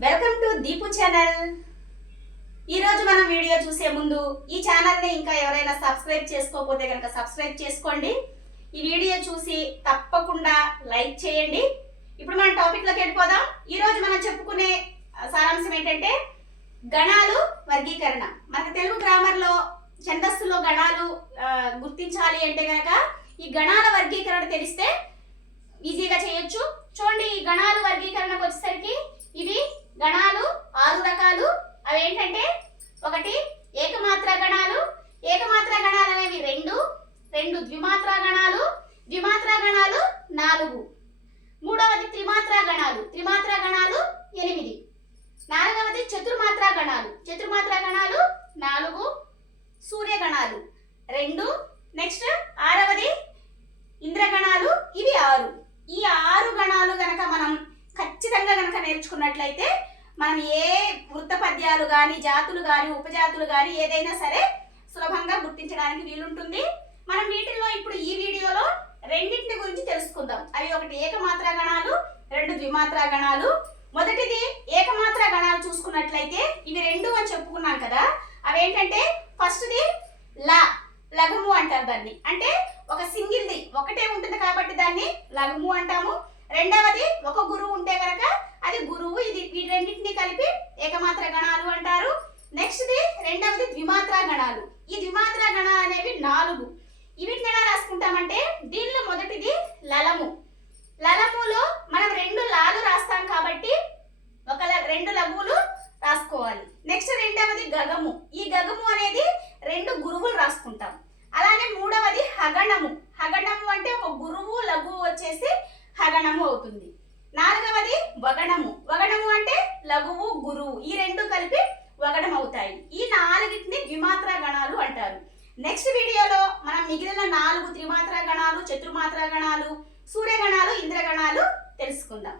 Welcome to Deepu channel. ఈ రోజు మనం వీడియో చూసే ముందు ఈ ఛానల్ ని ఇంకా ఎవరైనా సబ్స్క్రైబ్ చేసుకోకపోతే కనుక సబ్స్క్రైబ్ చేసుకోండి. ఈ వీడియో చూసి తప్పకుండా లైక్ చేయండి. ఇప్పుడు మన టాపిక్ లోకి వెళ్ళిపోదాం. ఈ రోజు మనం చెప్పుకునే సారాంశం ఏంటంటే గణాలు వర్గీకరణ. మనకు తెలుగు గ్రామర్ లో ఛందస్సులో గణాలు గుర్తించాలి అంటే కనుక ఈ గణాల వర్గీకరణ తెలిస్తే ఈజీగా చేయొచ్చు. చూడండి, ఈ గణాలు వర్గీకరణకు వచ్చేసరికి ఇవి గణాలు 6 రకాలు. అవి ఏంటంటే ఒకటి ఏకమాత్రా గణాలు. ఏకమాత్రా గణాలు అనేవి రెండు ద్విమాత్రా గణాలు 4. మూడవది త్రిమాత్రా గణాలు 8. నాలుగవది చతుర్మాత్రా గణాలు 4. సూర్యగణాలు 2. నెక్స్ట్ 6వది ఇంద్రగణాలు, ఇవి 6. ఈ 6 గణాలు గనక మనం ఖచ్చితంగా గనక నేర్చుకున్నట్లయితే మనం ఏ వృత్త పద్యాలు కానీ జాతులు కానీ ఉపజాతులు కానీ ఏదైనా సరే సులభంగా గుర్తించడానికి వీలుంటుంది. మనం వీటిల్లో ఇప్పుడు ఈ వీడియోలో రెండింటిని గురించి తెలుసుకుందాం. అవి ఒకటి ఏకమాత్రా గణాలు, 2 ద్విమాత్రా గణాలు. మొదటిది ఏకమాత్రా గణాలు చూసుకున్నట్లయితే ఇవి 2 అని చెప్పుకున్నాం కదా. అవేంటంటే ఫస్ట్ది లఘుము అంటారు దాన్ని. అంటే ఒక సింగిల్ది ఒకటే ఉంటుంది కాబట్టి దాన్ని లఘుము అంటాము. రెండవది ఒక గురువు ఉంటే కనుక అది గురువు. ఈ రెండింటిని కలిపి ఏకమాత్ర గణాలు అంటారు. నెక్స్ట్ది రెండవది ద్విమాత్రా గణాలు. ఈ ద్విమాత్రా గణాలు అనేవి 4. వీటిని ఎలా రాసుకుంటామంటే దీనిలో మొదటిది లలము. లలములో మనం 2 లాలు రాస్తాం కాబట్టి 2 లఘువులు రాసుకోవాలి. నెక్స్ట్ రెండవది గగము. ఈ గగము అనేది 2 గురువులు రాసుకుంటాం. అలానే మూడవది హగణము. హగణము అంటే ఒక గురువు లఘువు వచ్చేసి హగణము అవుతుంది. 4వది వగణము. వగణము అంటే లఘువు గురువు, ఈ 2 కలిపి వగణం అవుతాయి. ఈ 4టిని ద్విమాత్రా గణాలు అంటారు. నెక్స్ట్ వీడియోలో మనం మిగిలిన 4 త్రిమాత్రా గణాలు, చతుర్మాత్రా గణాలు, సూర్యగణాలు, ఇంద్రగణాలు తెలుసుకుందాం.